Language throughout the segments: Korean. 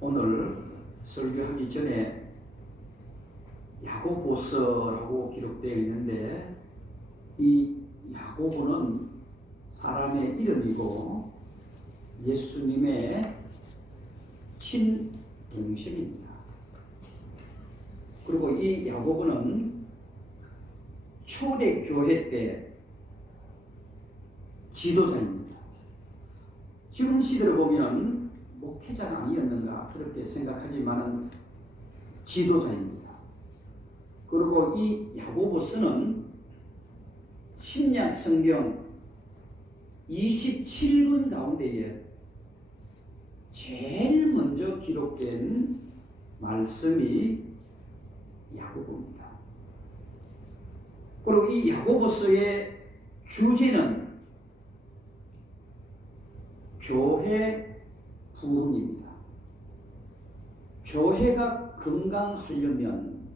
오늘 설교하기 전에 야고보서라고 기록되어 있는데, 이 야고보는 사람의 이름이고 예수님의 친동생입니다. 그리고 이 야고보는 초대교회 때 지도자입니다. 지금 시대를 보면 목회자가 아니었는가 그렇게 생각하지만은 지도자입니다. 그리고 이 야고보서는 신약 성경 27권 가운데에 제일 먼저 기록된 말씀이 야고보입니다. 그리고 이 야고보서의 주제는 교회 부흥입니다. 교회가 건강하려면,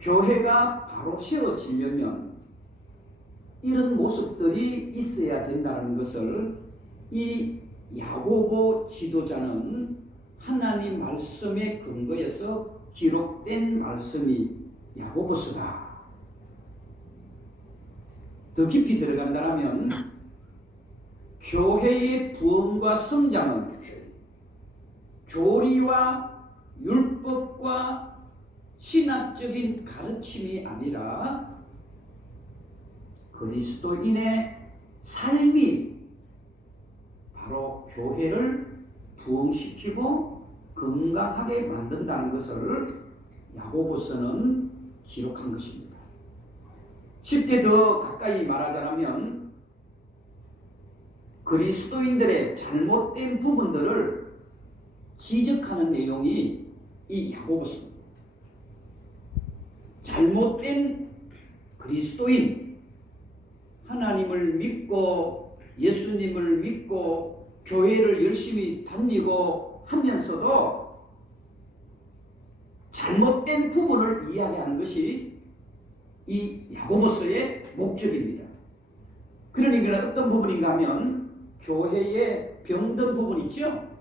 교회가 바로 세워지려면 이런 모습들이 있어야 된다는 것을 이 야고보 지도자는 하나님 말씀에 근거해서 기록된 말씀이 야고보서다. 더 깊이 들어간다면 교회의 부흥과 성장은 교리와 율법과 신학적인 가르침이 아니라 그리스도인의 삶이 바로 교회를 부흥시키고 건강하게 만든다는 것을 야고보서는 기록한 것입니다. 쉽게 더 가까이 말하자면 그리스도인들의 잘못된 부분들을 지적하는 내용이 이 야고보서입니다. 잘못된 그리스도인, 하나님을 믿고 예수님을 믿고 교회를 열심히 다니고 하면서도 잘못된 부분을 이야기하는 것이 이 야고보서의 목적입니다. 그러니까 어떤 부분인가 하면 교회의 병든 부분 있죠?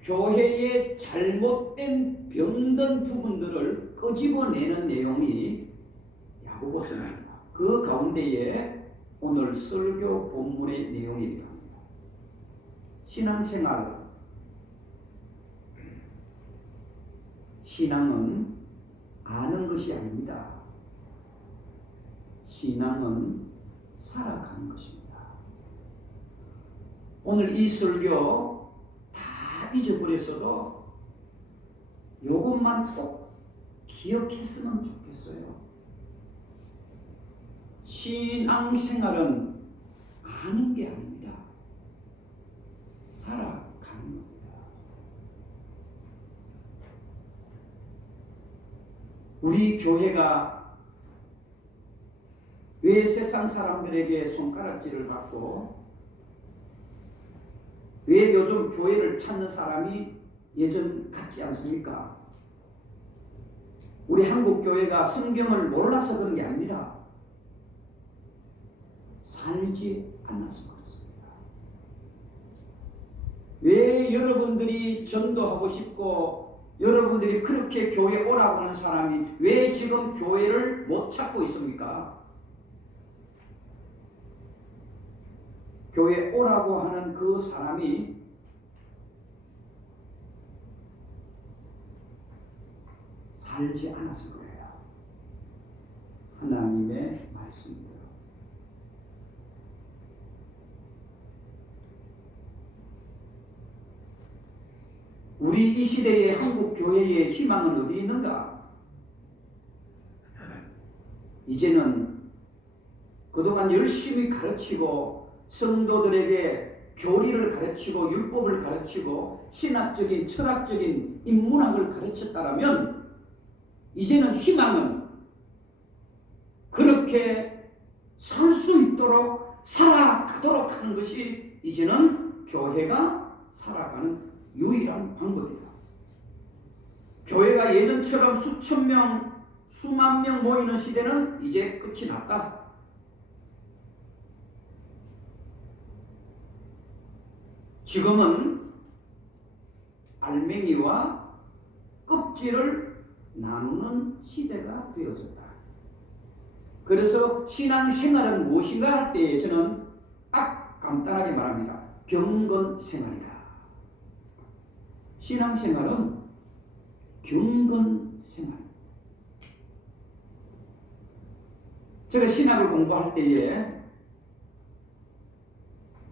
교회의 잘못된 병든 부분들을 끄집어내는 내용이 야고보서입니다. 그 가운데에 오늘 설교 본문의 내용이기도 합니다. 신앙생활, 신앙은 아는 것이 아닙니다. 신앙은 살아가는 것입니다. 오늘 이 설교 다 잊어버렸어도 이것만 꼭 기억했으면 좋겠어요. 신앙생활은 아는 게 아닙니다. 살아가는 겁니다. 우리 교회가 왜 세상 사람들에게 손가락질을 받고 왜 요즘 교회를 찾는 사람이 예전 같지 않습니까? 우리 한국 교회가 성경을 몰라서 그런 게 아닙니다. 살지 않아서 그렇습니다. 왜 여러분들이 전도하고 싶고 여러분들이 그렇게 교회 오라고 하는 사람이 왜 지금 교회를 못 찾고 있습니까? 교회 오라고 하는 그 사람이 살지 않아서 그래요. 하나님의 말씀대로. 우리 이 시대의 한국 교회의 희망은 어디 있는가? 이제는 그동안 열심히 가르치고 성도들에게 교리를 가르치고 율법을 가르치고 신학적인 철학적인 인문학을 가르쳤다라면 이제는 희망은 그렇게 살 수 있도록 살아가도록 하는 것이 이제는 교회가 살아가는 유일한 방법이다. 교회가 예전처럼 수천 명, 수만 명 모이는 시대는 이제 끝이 났다. 지금은 알맹이와 껍질을 나누는 시대가 되어졌다. 그래서 신앙생활은 무엇인가 할 때 저는 딱 간단하게 말합니다. 경건생활이다. 신앙생활은 경건생활. 제가 신학을 공부할 때에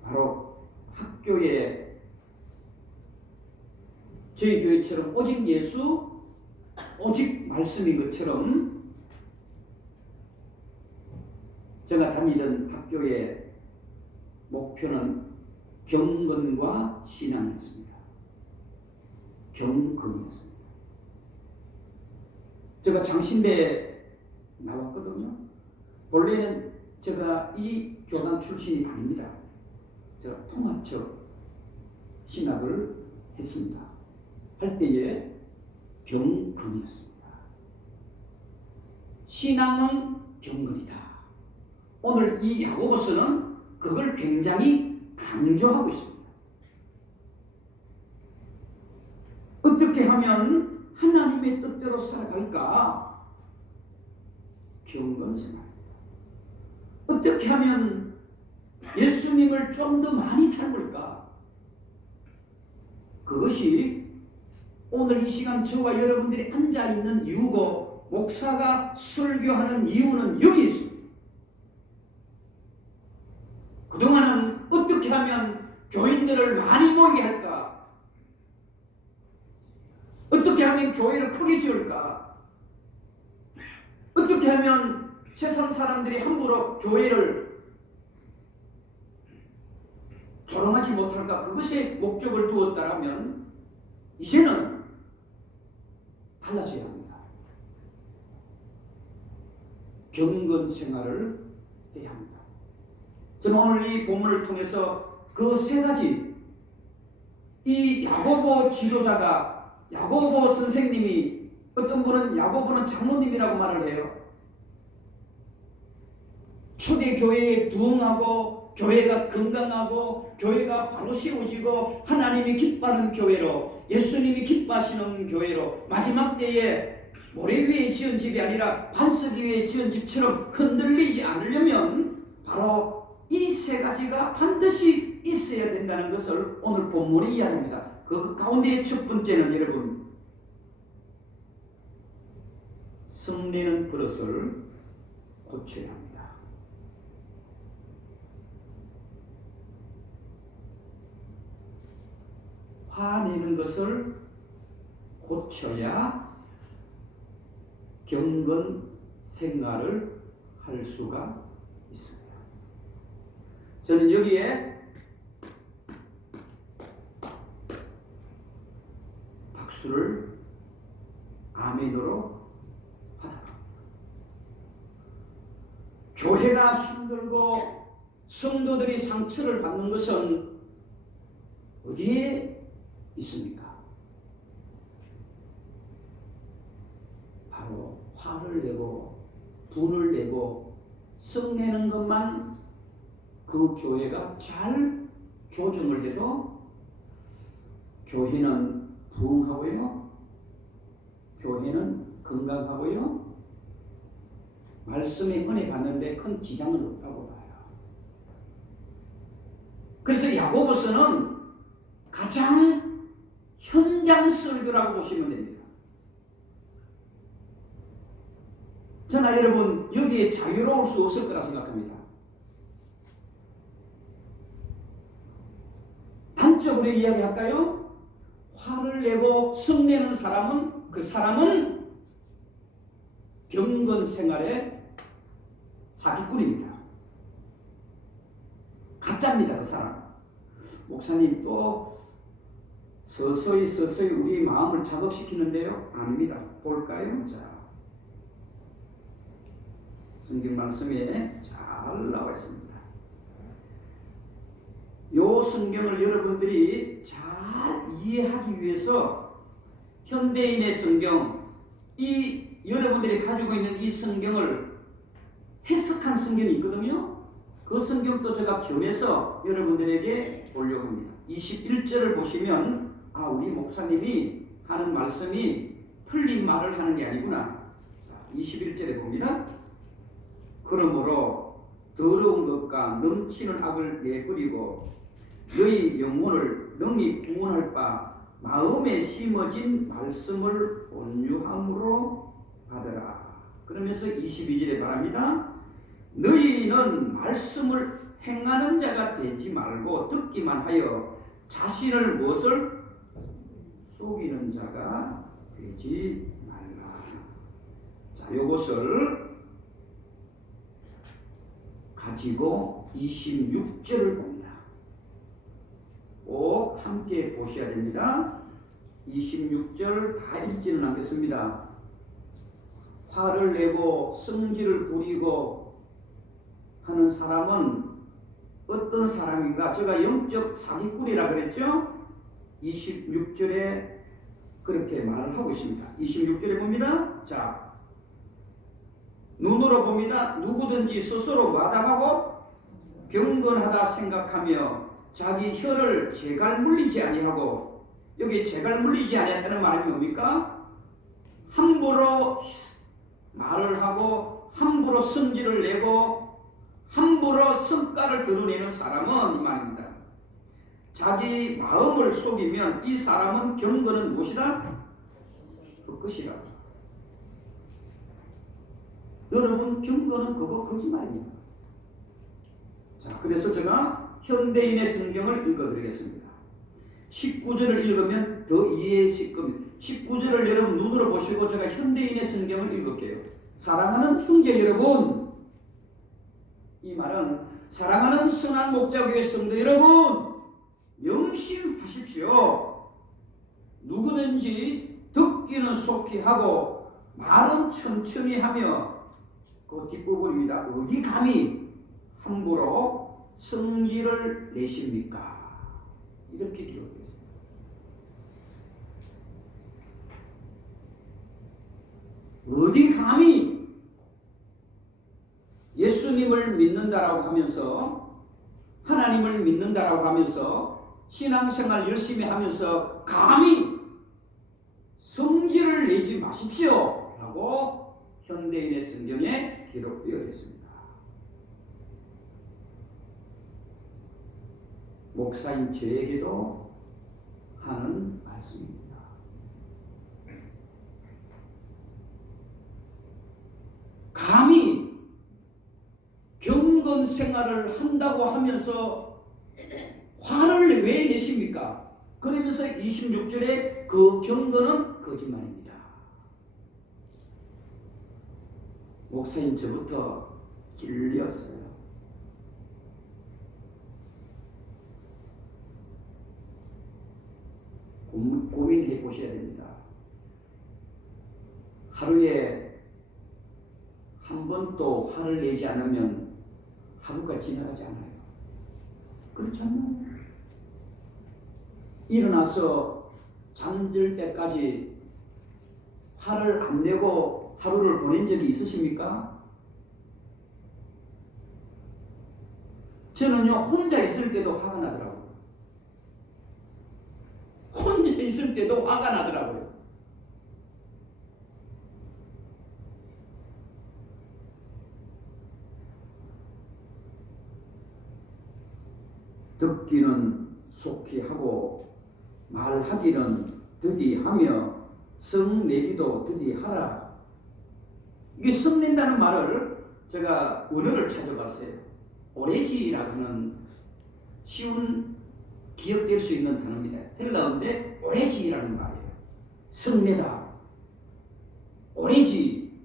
바로 학교에 저희 교회처럼 오직 예수, 오직 말씀인 것처럼 제가 다니던 학교의 목표는 경건과 신앙이었습니다. 경건이었습니다. 제가 장신대에 나왔거든요. 원래는 제가 이 교단 출신이 아닙니다. 제가 통합적 신학을 했습니다. 할 때에 경건이었습니다. 신앙은 경건이다. 오늘 이 야고보서는 그걸 굉장히 강조하고 있습니다. 어떻게 하면 하나님의 뜻대로 살아갈까? 경건생활입니다. 어떻게 하면 예수님을 좀 더 많이 닮을까? 그것이 오늘 이 시간 저와 여러분들이 앉아있는 이유고 목사가 설교하는 이유는 여기 있습니다. 그동안은 어떻게 하면 교인들을 많이 모이게 할까? 어떻게 하면 교회를 크게 지을까? 어떻게 하면 세상 사람들이 함부로 교회를 조롱하지 못할까? 그것에 목적을 두었다면 이제는 달라져야 합니다. 경건 생활을 해야 합니다. 저는 오늘 이 본문을 통해서 그 세 가지, 이 야고보 지도자가, 야고보 선생님이, 어떤 분은 야고보는 장로님이라고 말을 해요. 초대교회에 부흥하고 교회가 건강하고 교회가 바로 세워지고 하나님이 기뻐하는 교회로, 예수님이 기뻐하시는 교회로, 마지막 때에 모래 위에 지은 집이 아니라 반석 위에 지은 집처럼 흔들리지 않으려면 바로 이 세 가지가 반드시 있어야 된다는 것을 오늘 본문이 이야기합니다. 그 가운데의 첫 번째는 여러분, 성내는 버릇을 고쳐야 합니다. 화내는 것을 고쳐야 경건 생활을 할 수가 있습니다. 저는 여기에 박수를 아멘으로 받아갑니다. 교회가 힘들고 성도들이 상처를 받는 것은 어디에 있습니까? 바로 화를 내고 분을 내고 성내는 것만 그 교회가 잘 조정을 해도 교회는 부흥하고요, 교회는 건강하고요, 말씀에 은혜 받는데 큰 지장은 없다고 봐요. 그래서 야고보서는 가장 현장 설교라고 보시면 됩니다. 저나 여러분 여기에 자유로울 수 없을 거라 생각합니다. 단적으로 이야기할까요? 화를 내고 성내는 사람은, 그 사람은 경건 생활의 사기꾼입니다. 가짜입니다. 그 사람. 목사님 또 서서히 우리 마음을 자극시키는데요? 아닙니다. 볼까요? 자, 성경 말씀에 잘 나와 있습니다. 요 성경을 여러분들이 잘 이해하기 위해서 현대인의 성경, 이 여러분들이 가지고 있는 이 성경을 해석한 성경이 있거든요. 그 성경도 제가 겸해서 여러분들에게 보려고 합니다. 21절을 보시면 우리 목사님이 하는 말씀이 틀린 말을 하는 게 아니구나. 21절에 봅니다. 그러므로 더러운 것과 넘치는 악을 내버리고 너희 영혼을 능히 구원할 바 마음에 심어진 말씀을 온유함으로 받으라. 그러면서 22절에 말합니다. 너희는 말씀을 행하는 자가 되지 말고 듣기만 하여 자신을 무엇을 속이는 자가 되지 말라. 자, 이것을 가지고 26절을 봅니다. 꼭 함께 보셔야 됩니다. 26절 다 읽지는 않겠습니다. 화를 내고 성질을 부리고 하는 사람은 어떤 사람인가? 제가 영적 사기꾼이라 그랬죠? 26절에 그렇게 말을 하고 있습니다. 26절에 봅니다. 자, 눈으로 봅니다. 누구든지 스스로 마담하고 경건하다 생각하며 자기 혀를 재갈 물리지 아니하고, 여기 재갈 물리지 아니했다는 말이 뭡니까? 함부로 말을 하고 함부로 성질을 내고 함부로 성깔을 드러내는 사람은 이 말입니다. 자기 마음을 속이면 이 사람은 경건은 무엇이다? 그 것이라. 여러분, 경건은 그거 거짓말입니다. 자, 그래서 제가 현대인의 성경을 읽어드리겠습니다. 19절을 읽으면 더 이해하실 겁니다. 19절을 여러분 눈으로 보시고 제가 현대인의 성경을 읽을게요. 사랑하는 형제 여러분, 이 말은 사랑하는 선한 목자교회 성도 여러분, 명심하십시오. 누구든지 듣기는 속히 하고 말은 천천히 하며, 그 뒷부분입니다. 어디 감히 함부로 성질을 내십니까? 이렇게 기록되어 있습니다. 어디 감히 예수님을 믿는다라고 하면서, 하나님을 믿는다라고 하면서, 신앙생활 열심히 하면서 감히 성질을 내지 마십시오 라고 현대인의 성경에 기록되어 있습니다. 목사인 저에게도 하는 말씀입니다. 감히 경건 생활을 한다고 하면서 화를 왜 내십니까? 그러면서 26절에 그 경건은 거짓말입니다. 목사인 저부터 찔렸어요. 고민해 보셔야 됩니다. 하루에 한 번도 화를 내지 않으면 하루가 지나가지 않아요. 그렇지 않나요? 일어나서 잠들 때까지 화를 안 내고 하루를 보낸 적이 있으십니까? 저는요, 혼자 있을 때도 화가 나더라고요. 혼자 있을 때도 화가 나더라고요. 듣기는 속히 하고 말하기는 드디 하며 성내기도 드디 하라. 이게 성낸다는 말을 제가 원어를 찾아봤어요. 오레지라는 쉬운 기억될 수 있는 단어입니다. 헬라어인데 오레지라는 말이에요. 성내다, 오레지,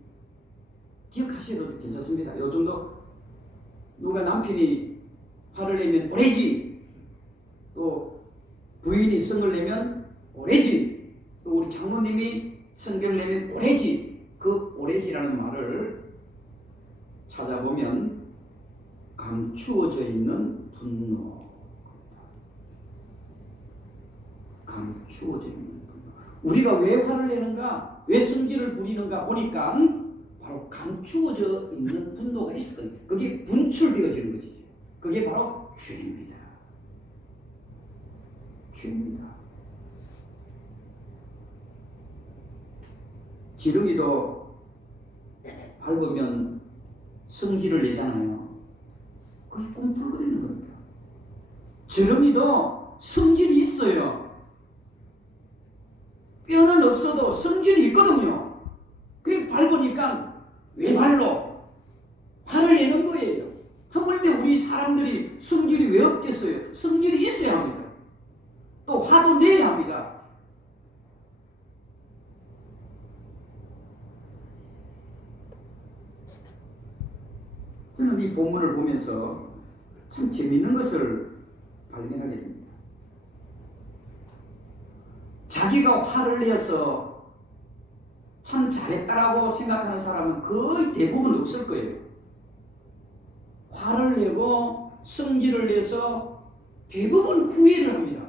기억하셔도 괜찮습니다. 요 정도. 누가 남편이 화를 내면 오레지, 또 부인이 성을 내면 오레지, 또 우리 장모님이 성경을 내면 오레지. 그 오레지라는 말을 찾아보면 감추어져 있는 분노, 감추어져 있는 분노. 우리가 왜 화를 내는가, 왜 성질을 부리는가 보니까 바로 감추어져 있는 분노가 있었던, 그게 분출되어지는 것이죠. 그게 바로 죄입니다. 죄입니다. 지렁이도 밟으면 성질을 내잖아요. 그게 꿈틀거리는 겁니다. 지렁이도 성질이 있어요. 뼈는 없어도 성질이 있거든요. 그게 밟으니까 왜 발로 화를 내는 거예요. 하물며 우리 사람들이 성질이 왜 없겠어요? 성질이 있어야 합니다. 또 화도 내야 합니다. 저는 이 본문을 보면서 참 재미있는 것을 발견하게 됩니다. 자기가 화를 내서 참 잘했다라고 생각하는 사람은 거의 대부분 없을 거예요. 화를 내고 성질을 내서 대부분 후회를 합니다.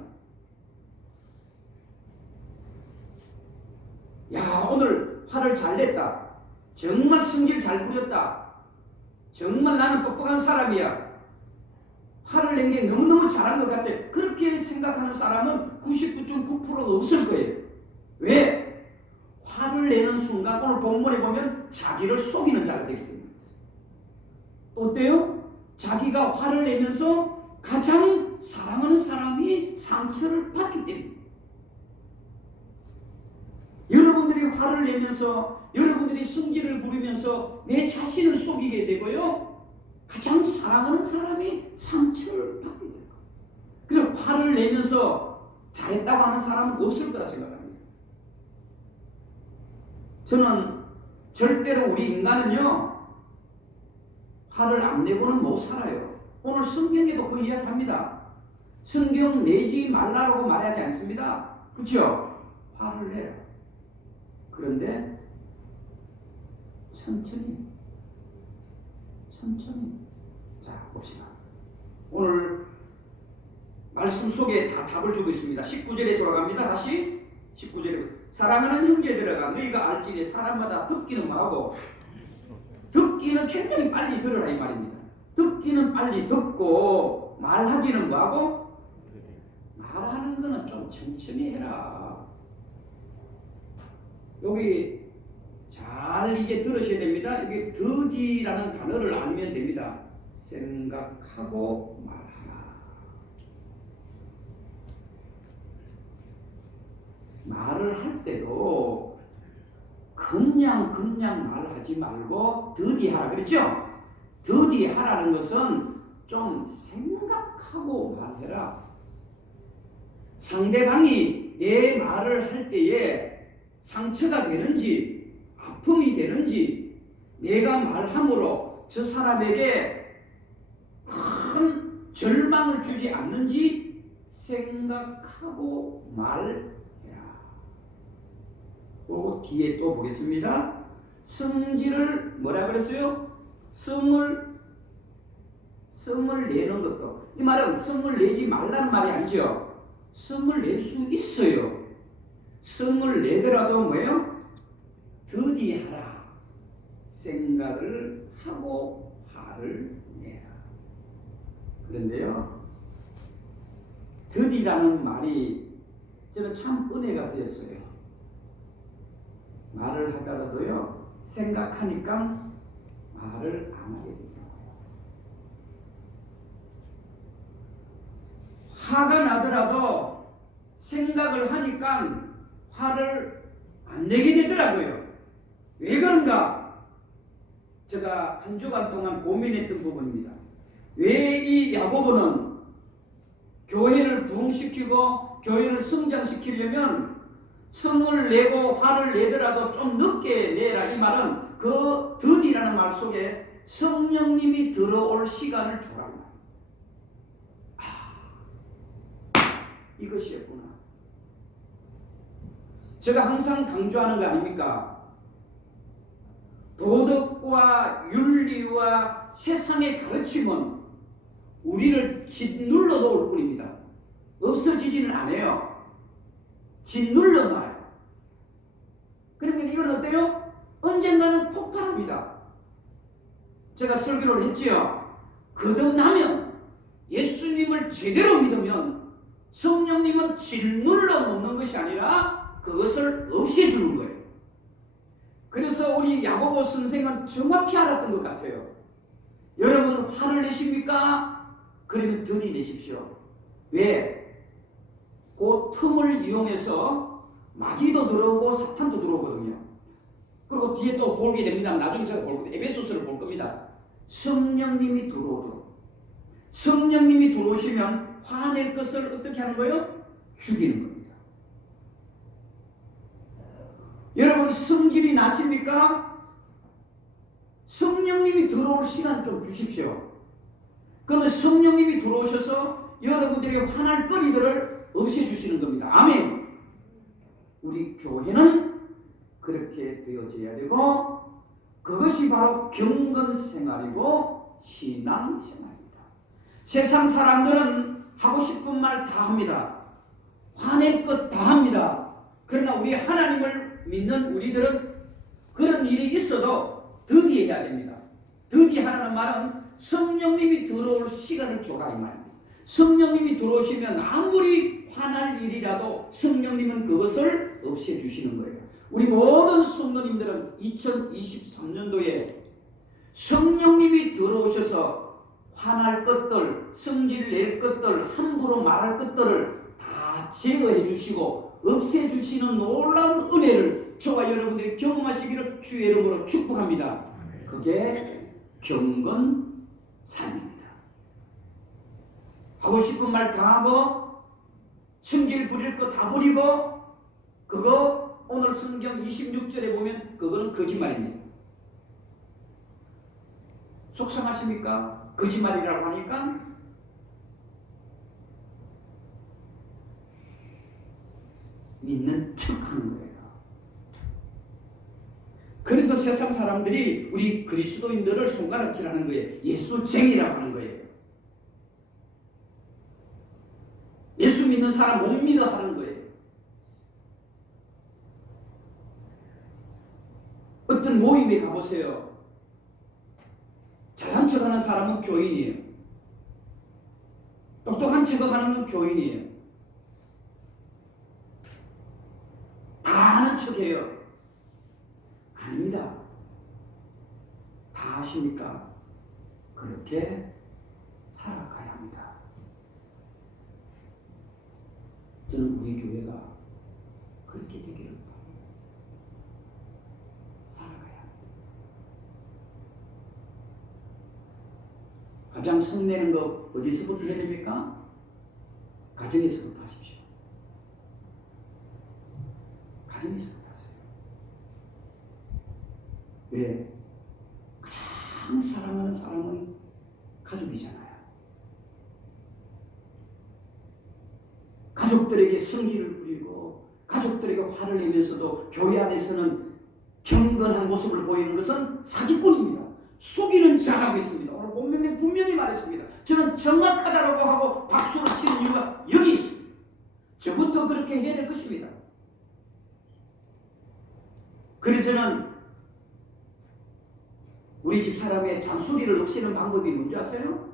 야, 오늘 화를 잘 냈다. 정말 성질 잘 부렸다. 정말 나는 똑똑한 사람이야. 화를 낸 게 너무너무 잘한 것 같아. 그렇게 생각하는 사람은 99.9%가 없을 거예요. 왜? 화를 내는 순간 오늘 본문에 보면 자기를 속이는 자가 되기 때문에. 또 어때요? 자기가 화를 내면서 가장 사랑하는 사람이 상처를 받기 때문에. 여러분들이 화를 내면서 여러분들이 성질을 부리면서 내 자신을 속이게 되고요. 가장 사랑하는 사람이 상처를 받게 돼요. 그래서 화를 내면서 잘했다고 하는 사람은 없을 거라 생각합니다. 저는 절대로 우리 인간은요, 화를 안 내고는 못 살아요. 오늘 성경에도 그 이야기 합니다. 성경 내지 말라고 말하지 않습니다. 그렇죠? 화를 내요. 그런데 천천히. 자, 봅시다. 오늘 말씀 속에 다 답을 주고 있습니다. 19절에 돌아갑니다. 다시 19절에 사랑하는 형제들아 너희가 알지니 사람마다 듣기는 뭐하고 듣기는 굉장히 빨리 들으라 이 말입니다. 듣기는 빨리 듣고 말하기는 뭐하고 말하는 거는 좀 천천히 해라. 여기 잘 이제 들으셔야 됩니다. 이게 더디라는 단어를 알면 됩니다. 생각하고 말하라. 말을 할 때도 그냥 말하지 말고 더디하라 그랬죠? 더디하라는 것은 좀 생각하고 말해라. 상대방이 내 말을 할 때에 상처가 되는지 아픔이 되는지 내가 말함으로 저 사람에게 큰 절망을 주지 않는지 생각하고 말해라. 그리고 뒤에 또 보겠습니다. 성질을 뭐라 그랬어요? 성을 내는 것도, 이 말은 성을 내지 말라는 말이 아니죠. 성을 낼 수 있어요. 성을 내더라도 뭐예요? 더디하라. 생각을 하고 화를 내라. 그런데요, 더디라는 말이 저는 참 은혜가 되었어요. 말을 하더라도요, 생각하니까 말을 안 하게 되더라고요. 화가 나더라도 생각을 하니까 화를 안 내게 되더라고요. 왜 그런가? 제가 한 주간 동안 고민했던 부분입니다. 왜 이 야고보는 교회를 부흥시키고 교회를 성장시키려면 성을 내고 화를 내더라도 좀 늦게 내라. 이 말은 그 더디라는 말 속에 성령님이 들어올 시간을 주라는 말. 이것이었구나. 제가 항상 강조하는 거 아닙니까? 도덕과 윤리와 세상의 가르침은 우리를 짓눌러 놓을 뿐입니다. 없어지지는 않아요. 짓눌러 놔요. 그러면 이건 어때요? 언젠가는 폭발합니다. 제가 설교를 했지요. 거듭나면 예수님을 제대로 믿으면 성령님은 짓눌러 놓는 것이 아니라 그것을 없애주는 거예요. 그래서 우리 야고보 선생은 정확히 알았던 것 같아요. 여러분 화를 내십니까? 그러면 더디 내십시오. 왜? 그 틈을 이용해서 마귀도 들어오고 사탄도 들어오거든요. 그리고 뒤에 또 보게 됩니다. 나중에 제가 볼 겁니다. 에베소서를 볼 겁니다. 성령님이 들어오도록. 성령님이 들어오시면 화낼 것을 어떻게 하는 거예요? 죽이는 겁니다. 여러분 성질이 나십니까? 성령님이 들어올 시간 좀 주십시오. 그러면 성령님이 들어오셔서 여러분들의 화날 거리들을 없애주시는 겁니다. 아멘. 우리 교회는 그렇게 되어져야 되고 그것이 바로 경건생활이고 신앙생활입니다. 세상 사람들은 하고 싶은 말 다 합니다. 화낼 것 다 합니다. 그러나 우리 하나님을 믿는 우리들은 그런 일이 있어도 더디해야 됩니다. 더디하라는 말은 성령님이 들어올 시간을 줘라 이 말입니다. 성령님이 들어오시면 아무리 화날 일이라도 성령님은 그것을 없애주시는 거예요. 우리 모든 성도님들은 2023년도에 성령님이 들어오셔서 화날 것들, 성질 낼 것들, 함부로 말할 것들을 다 제어해 주시고 없애 주시는 놀라운 은혜를 저와 여러분들이 경험하시기를 주의 이름으로 축복합니다. 그게 경건 삶입니다. 하고 싶은 말 다 하고 성질 부릴 거 다 부리고 그거 오늘 성경 26절에 보면 그거는 거짓말입니다. 속상하십니까? 거짓말이라고 하니까 믿는 척하는 거예요. 그래서 세상 사람들이 우리 그리스도인들을 손가락질하는 거예요. 예수쟁이라고 하는 거예요. 예수 믿는 사람 못 믿어 하는 거예요. 어떤 모임에 가보세요. 잘난 척하는 사람은 교인이에요. 똑똑한 척하는 교인이에요. 다 아는 척해요. 아닙니다. 다 아십니까? 그렇게 살아가야 합니다. 저는 우리 교회가 그렇게 되기를 바랍니다. 살아가야 합니다. 가장 성내는 거 어디서부터 해야 됩니까? 가정에서부터 하십시오. 가정에서부터 하세요. 왜? 가장 사랑하는 사람은 가족이잖아요. 가족들에게 성질을 부리고 가족들에게 화를 내면서도 교회 안에서는 경건한 모습을 보이는 것은 사기꾼입니다. 속이는 자라고 있습니다. 오늘 본명에 분명히 말했습니다. 저는 정확하다고 하고 박수를 치는 이유가 여기 있습니다. 저부터 그렇게 해야 될 것입니다. 그래서 저는 우리 집사람의 잔소리를 없애는 방법이 뭔지 아세요?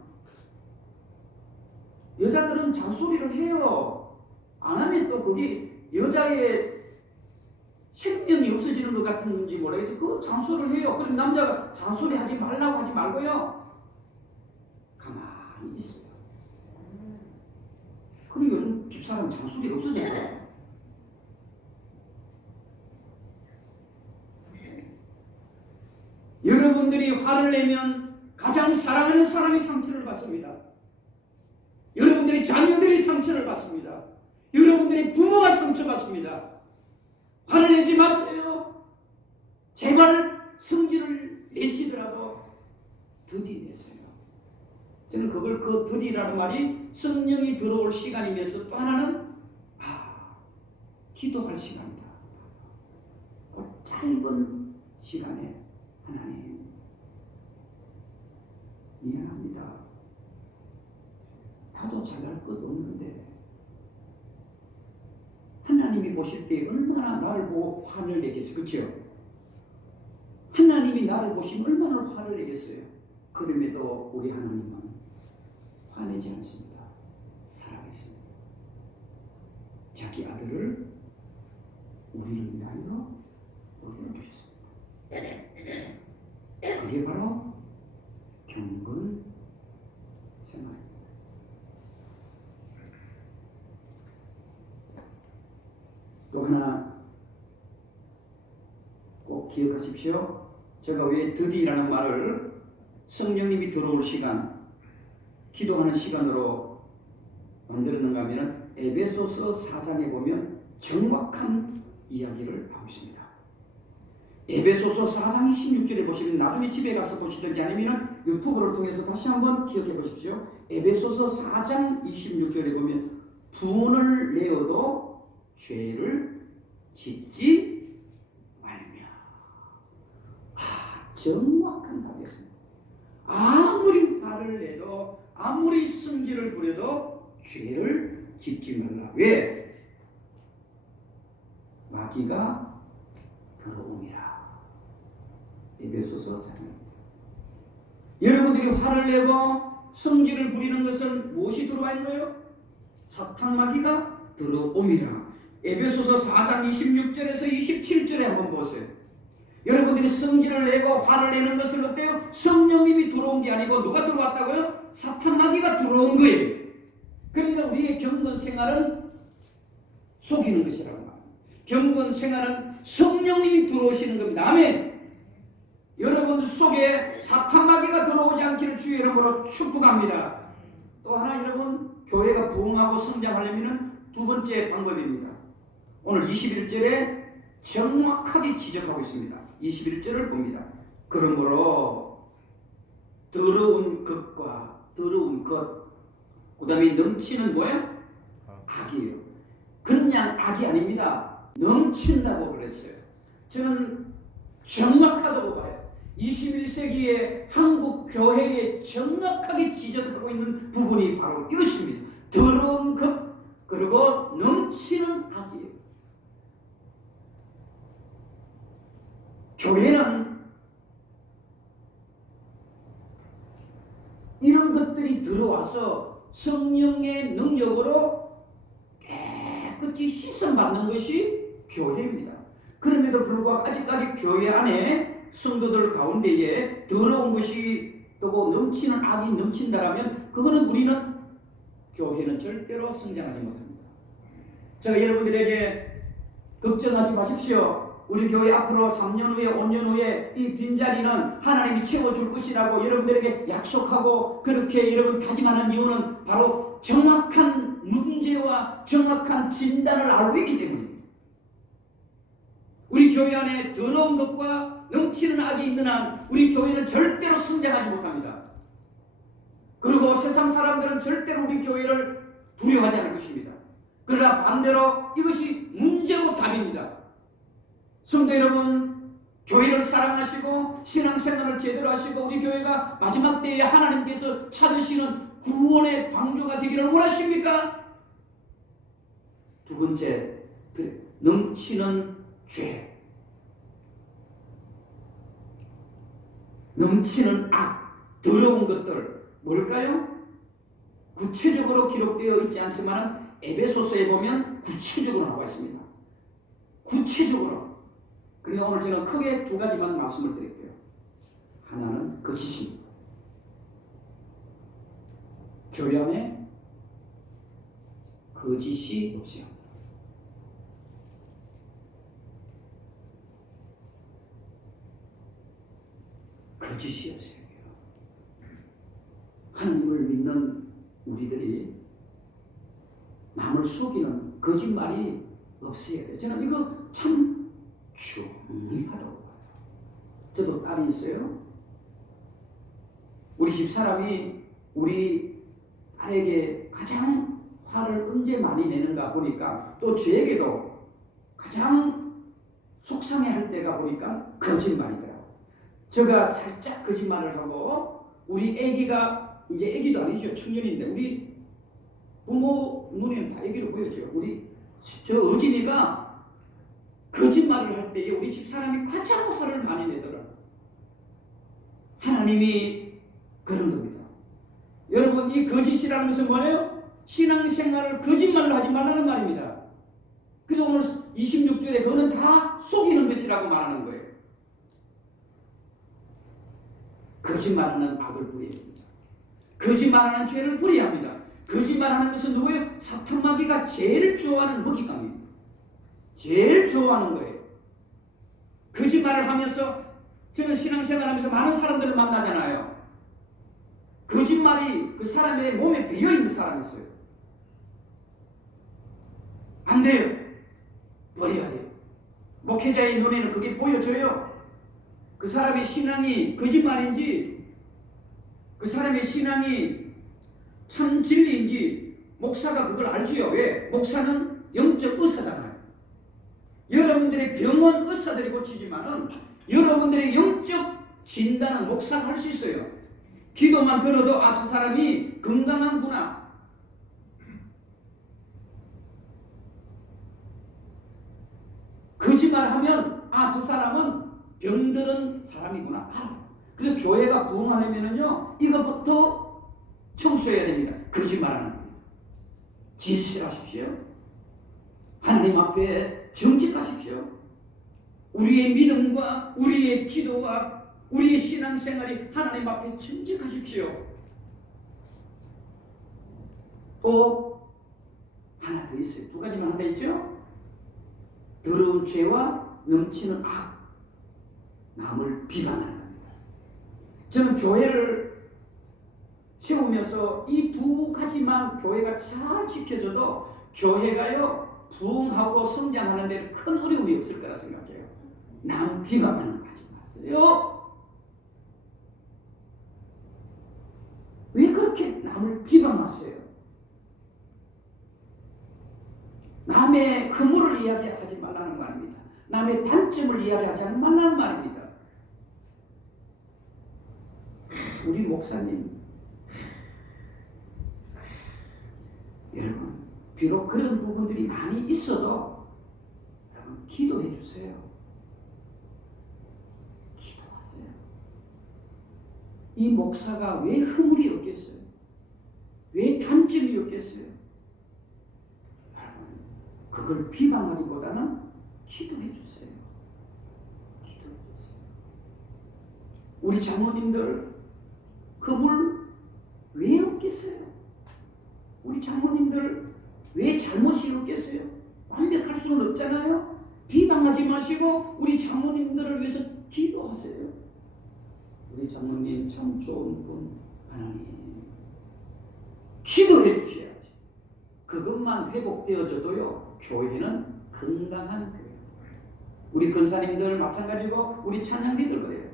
여자들은 잔소리를 해요. 안 하면 또 그게 여자의 생명이 없어지는 것 같은지 모르겠는데 그 잔소리를 해요. 그럼 남자가 잔소리 하지 말라고 하지 말고요. 가만히 있어요. 그리고 요즘 집사람 잔소리가 없어졌어요. 여러분들이 화를 내면 가장 사랑하는 사람이 상처를 받습니다. 여러분들의 자녀들이 상처를 받습니다. 여러분들의 부모가 상처받습니다. 화를 내지 마세요. 제발 성질을 내시더라도 더디 내세요. 저는 그 더디라는 말이 성령이 들어올 시간이면서 또 하나는 기도할 시간이다. 그 짧은 시간에 하나님 미안합니다. 나도 잘할 것 없는데 하나님이 보실 때 얼마나 나를 보고 화를 내겠어요. 그렇죠? 하나님이 나를 보시면 얼마나 화를 내겠어요. 그럼에도 우리 하나님은 화내지 않습니다. 살아있습니다. 자기 아들을 우리를 위하여 우리를 주셨습니다. 생활입니다. 또 하나 꼭 기억하십시오. 제가 왜 드디라는 말을 성령님이 들어올 시간, 기도하는 시간으로 만들었는가 하면 에베소서 4장에 보면 정확한 이야기를 하고 있습니다. 에베소서 4장 26절에 보시면 나중에 집에 가서 보시든지 아니면 유튜브를 통해서 다시 한번 기억해 보십시오. 에베소서 4장 26절에 보면 분을 내어도 죄를 짓지 말며. 정확한 답이었습니다. 아무리 화를 내도 아무리 성질을 부려도 죄를 짓지 말라. 왜? 마귀가 들어오니라. 에베소서 4장입니다. 여러분들이 화를 내고 성질을 부리는 것은 무엇이 들어와 있는 거예요? 사탄 마귀가 들어오니라. 에베소서 4장 26절에서 27절에 한번 보세요. 여러분들이 성질을 내고 화를 내는 것은 어때요? 성령님이 들어온 게 아니고 누가 들어왔다고요? 사탄 마귀가 들어온 거예요. 그러니까 우리의 경건 생활은 속이는 것이라고 합니다. 경건 생활은 성령님이 들어오시는 겁니다. 아멘. 여러분들 속에 사탄 마귀가 들어오지 않기를 주의 이름으로 축복합니다. 또 하나 여러분, 교회가 부흥하고 성장하려면 두 번째 방법입니다. 오늘 21절에 정확하게 지적하고 있습니다. 21절을 봅니다. 그러므로 더러운 것과 더러운 것, 그 다음에 넘치는 뭐예요? 악이에요. 그냥 악이 아닙니다. 넘친다고 그랬어요. 저는 정확하다고 봐요. 21세기의 한국 교회에 정확하게 지적하고 있는 부분이 바로 이것입니다. 더러운 것, 그리고 넘치는 악이에요. 교회는 이런 것들이 들어와서 성령의 능력으로 깨끗이 씻음받는 것이 교회입니다. 그럼에도 불구하고 아직까지 교회 안에 성도들 가운데에 더러운 것이 또 넘치는 악이 넘친다라면 그거는 우리는 교회는 절대로 성장하지 못합니다. 제가 여러분들에게 걱정하지 마십시오. 우리 교회 앞으로 3년 후에 5년 후에 이 빈자리는 하나님이 채워줄 것이라고 여러분들에게 약속하고 그렇게 여러분 다짐하는 이유는 바로 정확한 문제와 정확한 진단을 알고 있기 때문입니다. 우리 교회 안에 더러운 것과 넘치는 악이 있는 한 우리 교회는 절대로 성장하지 못합니다. 그리고 세상 사람들은 절대로 우리 교회를 두려워하지 않을 것입니다. 그러나 반대로 이것이 문제고 답입니다. 성도 여러분, 교회를 사랑하시고 신앙생활을 제대로 하시고 우리 교회가 마지막 때에 하나님께서 찾으시는 구원의 방주가 되기를 원하십니까? 두 번째, 넘치는 죄, 넘치는 악, 더러운 것들 뭘까요? 구체적으로 기록되어 있지 않지만 에베소서에 보면 구체적으로 나와 있습니다. 구체적으로. 그러니까 오늘 저는 크게 두 가지만 말씀을 드릴게요. 하나는 거짓입니다. 교회 안에 거짓이 없어요. 거짓이 없어요. 하나님을 믿는 우리들이 남을 속이는 거짓말이 없어야 돼요. 저는 이거 참 중요하다고 봐요. 저도 딸이 있어요. 우리 집사람이 우리 딸에게 가장 화를 언제 많이 내는가 보니까 또 저에게도 가장 속상해할 때가 보니까 거짓말이더라고요. 제가 살짝 거짓말을 하고 우리 애기가 이제 애기도 아니죠. 청년인데 우리 부모 눈에는 다 애기로 보여줘요. 우리 저 어진이가 거짓말을 할 때에 우리 집 사람이 가장 화를 많이 내더라고요. 하나님이 그런 겁니다. 여러분, 이 거짓이라는 것은 뭐예요? 신앙생활을 거짓말로 하지 말라는 말입니다. 그래서 오늘 26절에 그거는 다 속이는 것이라고 말하는 거예요. 거짓말하는 악을 부립니다. 거짓말하는 죄를 버려야 합니다. 거짓말하는 것은 누구예요? 사탄 마귀가 제일 좋아하는 먹잇감입니다. 제일 좋아하는 거예요. 거짓말을 하면서 저는 신앙생활하면서 많은 사람들을 만나잖아요. 거짓말이 그 사람의 몸에 배어있는 사람이 있어요. 안 돼요. 버려야 돼요. 목회자의 눈에는 그게 보여져요. 그 사람의 신앙이 거짓말인지 그 사람의 신앙이 참 진리인지 목사가 그걸 알지요. 왜? 목사는 영적 의사잖아요. 여러분들의 병은 의사들이 고치지만은 여러분들의 영적 진단은 목사가 할 수 있어요. 기도만 들어도 아, 저 사람이 건강한구나. 거짓말하면 아, 저 사람은 병들은 사람이구나. 알아. 그래서 교회가 부흥하려면은요, 이것부터 청소해야 됩니다. 거짓말하는 겁니다. 진실하십시오. 하나님 앞에 정직하십시오. 우리의 믿음과 우리의 기도와 우리의 신앙생활이 하나님 앞에 정직하십시오. 또 하나 더 있어요. 두 가지만 하나 있죠. 더러운 죄와 넘치는 악, 남을 비방하는 겁니다. 저는 교회를 세우면서 이 두 가지만 교회가 잘 지켜져도 교회가요 부흥하고 성장하는 데 큰 어려움이 없을 거라 생각해요. 남 비방하는 거 하지 마세요. 왜 그렇게 남을 비방하세요? 남의 허물을 이야기하지 말라는 말입니다. 남의 단점을 이야기하지 말라는 말입니다. 우리 목사님, 여러분, 비록 그런 부분들이 많이 있어도 여러분 기도해 주세요. 기도하세요. 이 목사가 왜 허물이 없겠어요? 왜 단점이 없겠어요? 여러분, 그걸 비방하기보다는 기도해 주세요. 기도해 주세요. 우리 장로님들 허물 왜 없겠어요? 우리 장로님들 왜 잘못이 없겠어요? 완벽할 수는 없잖아요. 비방하지 마시고 우리 장로님들을 위해서 기도하세요. 우리 장로님 참 좋은 분 하나님 기도해 주셔야지. 그것만 회복되어져도요 교회는 건강한 교회. 우리 권사님들 마찬가지고 우리 찬양대들 그래요.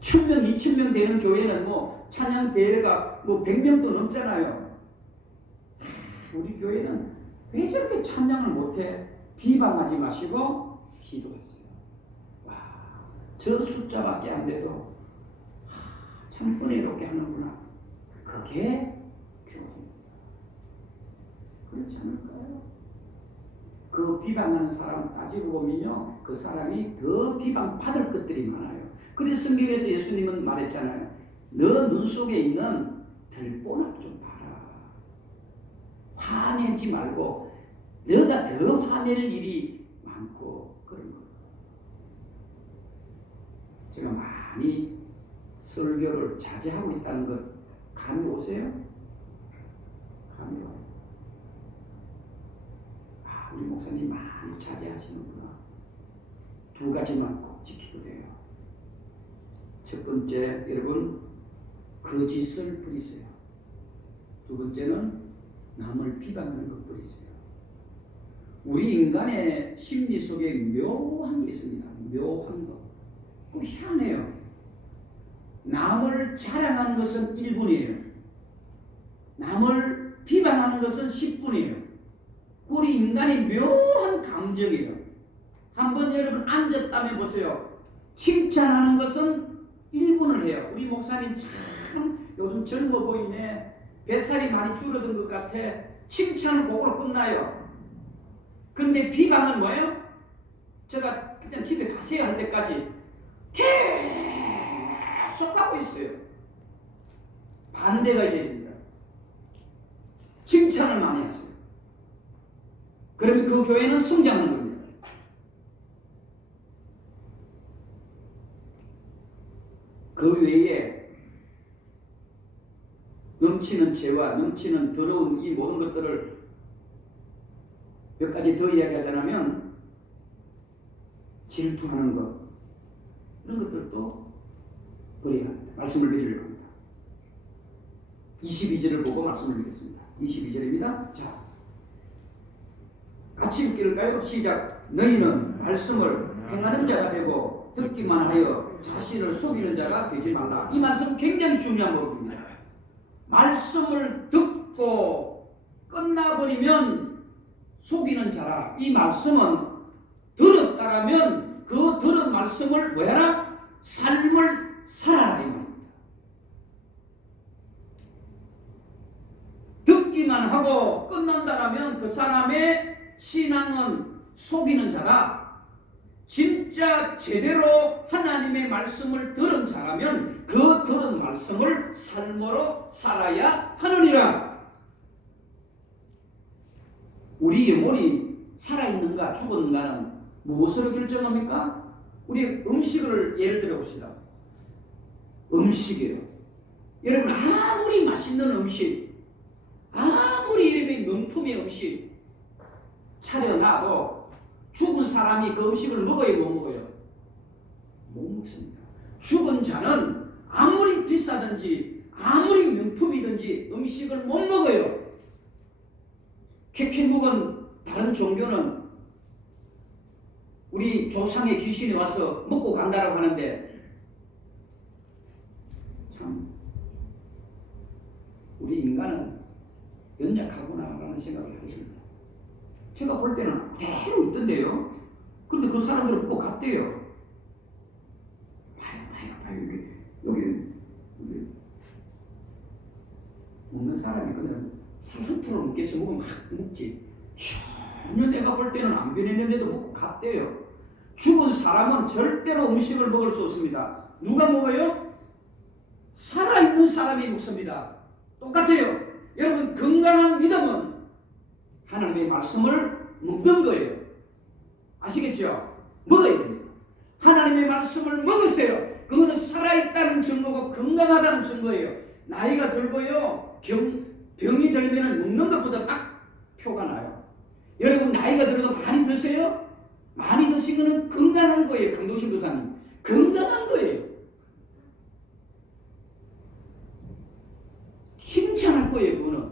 1000명, 2000명 되는 교회는 뭐 찬양대회가 뭐 100명도 넘잖아요. 우리 교회는 왜 저렇게 찬양을 못해? 비방하지 마시고 기도하세요. 와, 저 숫자밖에 안 돼도 참 은혜롭게 하는구나. 그게 교회입니다. 그렇지 않을까요? 그 비방하는 사람 따지고 보면요, 그 사람이 더 비방받을 것들이 많아요. 그래서 성경에서 예수님은 말했잖아요. 너 눈 속에 있는 들보나 좀 봐라. 화내지 말고 너가 더 화낼 일이 많고 그런 거. 제가 많이 설교를 자제하고 있다는 것 감이 오세요? 감이 와요. 아, 우리 목사님 많이 자제하시는구나. 두 가지만 꼭 지키고 돼요. 첫 번째, 여러분 거짓을 부리세요. 두 번째는 남을 비방하는 것 부리세요. 우리 인간의 심리 속에 묘한 게 있습니다. 묘한 거. 그 희한해요. 남을 자랑하는 것은 1분이에요. 남을 비방하는 것은 10분이에요. 우리 인간의 묘한 감정이에요. 한번 여러분 앉았다면 보세요. 칭찬하는 것은 1분을 해요. 우리 목사님 참 요즘 젊어 보이네. 뱃살이 많이 줄어든 것 같아. 칭찬은 그거로 끝나요. 근데 비방은 뭐예요? 제가 그냥 집에 가세요 할 때까지 계속 하고 있어요. 반대가 돼야 됩니다. 칭찬을 많이 했어요. 그러면 그 교회는 성장하는 겁니다. 그 외에 넘치는 죄와 넘치는 더러운 이 모든 것들을 몇 가지 더 이야기하자면 질투하는 것, 이런 것들도 버려야 합니다. 말씀을 맺으려고 합니다. 22절을 보고 말씀을 맺겠습니다. 22절입니다. 자, 같이 읽을까요? 시작. 너희는 말씀을 행하는 자가 되고 듣기만 하여 자신을 속이는 자가 되지 말라. 이 말씀 굉장히 중요한 부분입니다. 말씀을 듣고 끝나버리면 속이는 자라. 이 말씀은 들었다라면 그 들은 말씀을 뭐하라? 삶을 살아라 이 말입니다. 듣기만 하고 끝난다라면 그 사람의 신앙은 속이는 자가, 진짜 제대로 하나님의 말씀을 들은 자라면 그 들은 말씀을 삶으로 살아야 하느니라. 우리 영혼이 살아있는가 죽었는가는 무엇으로 결정합니까? 우리 음식을 예를 들어 봅시다. 음식이에요. 여러분, 아무리 맛있는 음식, 아무리 이름이 명품의 음식 차려놔도 죽은 사람이 그 음식을 먹어요, 못 먹어요? 못 먹습니다. 죽은 자는 아무리 비싸든지 아무리 명품이든지 음식을 못 먹어요. 캐캐묵은 다른 종교는 우리 조상의 귀신이 와서 먹고 간다라고 하는데 참 우리 인간은 연약하구나라는 생각을 하게 됩니다. 제가 볼 때는 그대로 있던데요. 근데 그 사람들은 꼭 갔대요. 여기 먹는 사람이 그냥 살 한 톨을 먹겠어 먹으면 막 먹지. 전혀 내가 볼 때는 안 변했는데도 먹고 갔대요. 죽은 사람은 절대로 음식을 먹을 수 없습니다. 누가 먹어요? 살아있는 사람이 먹습니다. 똑같아요. 여러분, 건강한 믿음은 하나님의 말씀을 먹는 거예요. 아시겠죠? 먹어야 됩니다. 하나님의 말씀을 먹으세요. 그거는 살아있다는 증거고 건강하다는 증거예요. 나이가 들고요, 병이 들면 먹는 것보다 딱 표가 나요. 여러분, 나이가 들어도 많이 드세요? 많이 드신 거는 건강한 거예요. 강동신 교사님, 건강한 거예요. 칭찬할 거예요. 그거는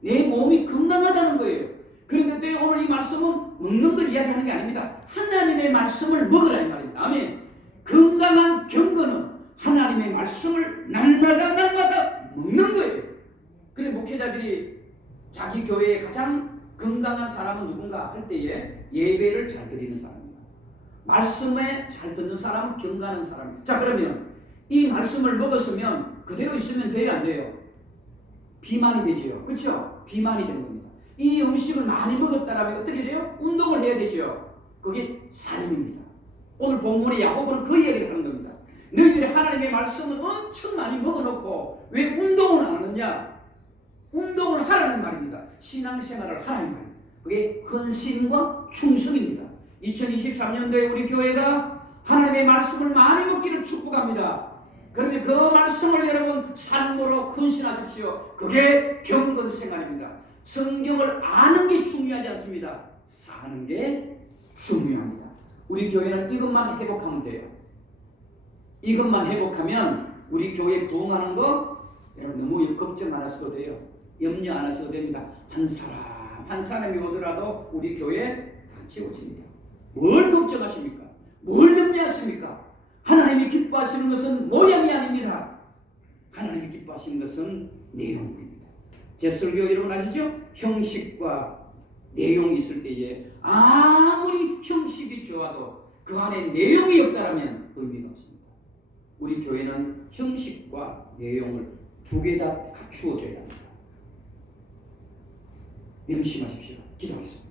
내 몸이 건강하다는 거예요. 그런데 오늘 이 말씀은 먹는 걸 이야기하는 게 아닙니다. 하나님의 말씀을 먹으라 이 말입니다. 아멘. 건강한 경건은 하나님의 말씀을 날마다 먹는 거예요. 그래, 목회자들이 자기 교회에 가장 건강한 사람은 누군가 할 때에 예배를 잘 드리는 사람입니다. 말씀에 잘 듣는 사람은 경건한 사람입니다. 자, 그러면 이 말씀을 먹었으면 그대로 있으면 돼요, 안 돼요? 비만이 되지요. 그렇죠? 비만이 되는 겁니다. 이 음식을 많이 먹었다라면 어떻게 돼요? 운동을 해야 되죠. 그게 삶입니다. 오늘 본문의 야고보는 그 얘기를 하는 겁니다. 너희들이 하나님의 말씀을 엄청 많이 먹어놓고 왜 운동을 안 하느냐? 운동을 하라는 말입니다. 신앙생활을 하라는 말입니다. 그게 헌신과 충성입니다. 2023년도에 우리 교회가 하나님의 말씀을 많이 먹기를 축복합니다. 그러면 그 말씀을 여러분 삶으로 헌신하십시오. 그게 경건생활입니다. 성경을 아는 게 중요하지 않습니다. 사는 게 중요합니다. 우리 교회는 이것만 회복하면 돼요. 이것만 회복하면 우리 교회 부흥하는 거 여러분 너무 걱정 안 하셔도 돼요. 염려 안 하셔도 됩니다. 한 사람 한 사람이 오더라도 우리 교회 다 채워집니다. 뭘 걱정하십니까? 뭘 염려하십니까? 하나님이 기뻐하시는 것은 모양이 아닙니다. 하나님이 기뻐하시는 것은 내용입니다. 제 설교 여러분 아시죠? 형식과 내용이 있을 때에 아무리 형식이 좋아도 그 안에 내용이 없다면 의미가 없습니다. 우리 교회는 형식과 내용을 두 개 다 갖추어져야 합니다. 명심하십시오. 기도하겠습니다.